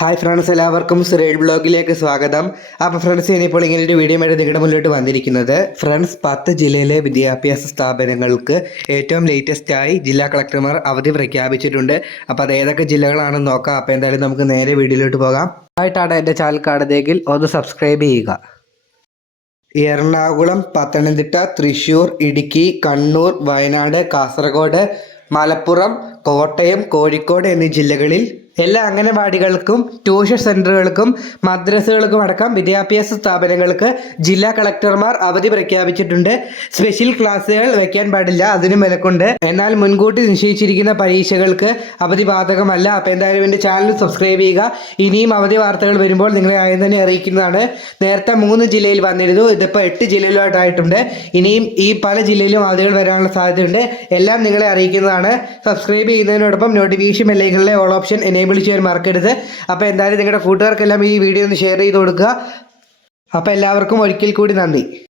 Hi friends എല്ലാവർക്കും സുരേഷ് ബ്ലോഗിലേക്ക് സ്വാഗതം. അപ്പോൾ ഫ്രണ്ട്സ് ഇനിയിപ്പോൾ ഇങ്ങനെ ഒരു വീഡിയോ ആയിട്ട് നിങ്ങളുടെ മുന്നിലോട്ട് വന്നിരിക്കുന്നത്. ഫ്രണ്ട്സ് പത്ത് ജില്ലയിലെ വിദ്യാഭ്യാസ സ്ഥാപനങ്ങൾക്ക് ഏറ്റവും ലേറ്റസ്റ്റായി ജില്ലാ കളക്ടർമാർ അവധി പ്രഖ്യാപിച്ചിട്ടുണ്ട്. അപ്പോൾ അത് ഏതൊക്കെ ജില്ലകളാണെന്ന് നോക്കാം. അപ്പോൾ എന്തായാലും നമുക്ക് നേരെ വീഡിയോയിലോട്ട് പോകാം. ആയിട്ടാണ് എന്റെ ചാനൽ കാണുന്നതെങ്കിൽ ഒന്ന് സബ്സ്ക്രൈബ് ചെയ്യുക. എറണാകുളം പത്തനംതിട്ട തൃശ്ശൂർ ഇടുക്കി കണ്ണൂർ വയനാട് കാസർഗോഡ് മലപ്പുറം കോട്ടയം കോഴിക്കോട് എന്നീ ജില്ലകളിൽ എല്ലാ അംഗനവാടികൾക്കും ട്യൂഷൻ സെന്ററുകൾക്കും മദ്രസകൾക്കും അടക്കം വിദ്യാഭ്യാസ സ്ഥാപനങ്ങൾക്ക് ജില്ലാ കളക്ടർമാർ അവധി പ്രഖ്യാപിച്ചിട്ടുണ്ട്. സ്പെഷ്യൽ ക്ലാസ്സുകൾ വെക്കാൻ പാടില്ല അതിനും വിലക്കുണ്ട്. എന്നാൽ മുൻകൂട്ടി നിശ്ചയിച്ചിരിക്കുന്ന പരീക്ഷകൾക്ക് അവധി ബാധകമല്ല. അപ്പോൾ എന്തായാലും എന്റെ ചാനൽ സബ്സ്ക്രൈബ് ചെയ്യുക. ഇനിയും അവധി വാർത്തകൾ വരുമ്പോൾ നിങ്ങളെ ആദ്യം തന്നെ അറിയിക്കുന്നതാണ്. നേരത്തെ മൂന്ന് ജില്ലയിൽ വന്നിരുന്നു. ഇതിപ്പോൾ എട്ട് ജില്ലയിലോട്ടായിട്ടുണ്ട് ഇനിയും ഈ പല ജില്ലയിലും അവധികൾ വരാനുള്ള സാധ്യതയുണ്ട്. എല്ലാം നിങ്ങളെ അറിയിക്കുന്നതാണ്. സബ്സ്ക്രൈബ് ചെയ്യുന്നതിനോടൊപ്പം നോട്ടിഫിക്കേഷൻ ബെല്ലൈക്കണിലെ ഓൾ ഓപ്ഷൻ എനേബിൾ ചെയ്യാൻ മറക്കരുത്. അപ്പോൾ എന്തായാലും നിങ്ങളുടെ കൂട്ടുകാർക്കെല്ലാം ഈ വീഡിയോ ഒന്ന് ഷെയർ ചെയ്ത് കൊടുക്കുക. അപ്പോൾ എല്ലാവർക്കും ഒരിക്കൽ കൂടി നന്ദി.